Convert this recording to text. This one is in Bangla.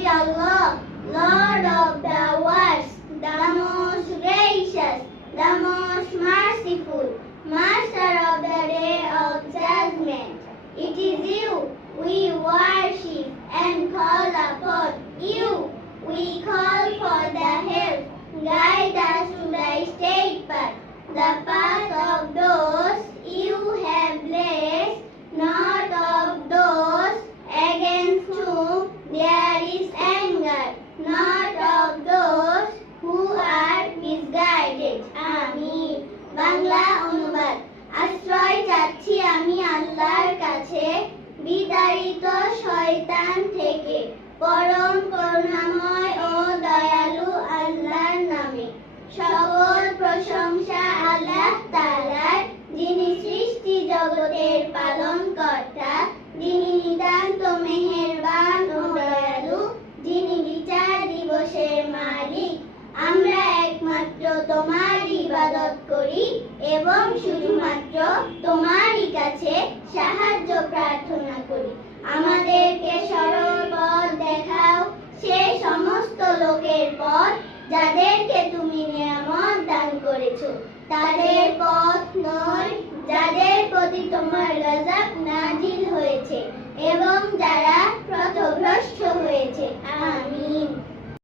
be Allah, Lord of the worlds, the most gracious, the most merciful, Master of the day of judgment. It is you we worship and call upon. You we call for the help. Guide us to thy straight path, the path of those you have blessed, not of those against whom there is anger, not of those who are misguided. Amin. Bangla অনুবাদ। আশ্রয় চাচ্ছি আমি আল্লাহর কাছে বিতাড়িত শয়তান থেকে, পরম করুণাময় ও দয়ালু আল্লাহর নামে। সকল প্রশংসা আল্লাহ তাআলার, যিনি সৃষ্টি জগতের পালনকর্তা, যিনি নিতান্ত মেহেরবান ও দয়ালু, যিনি বিচার দিবসের মালিক। আমরা একমাত্র তোমার ইবাদত করি এবং শুধুমাত্র তোমারই কাছে সাহায্য প্রার্থনা করি। আমাদেরকে সরল পথ দেখাও, সে সমস্ত লোকের পথ যাদেরকে তুমি নিয়ামত দান করেছো। তাদের পথ নয় যাদের প্রতি তোমার গজব নাজিল হয়েছে এবং যারা পথভ্রষ্ট হয়েছে।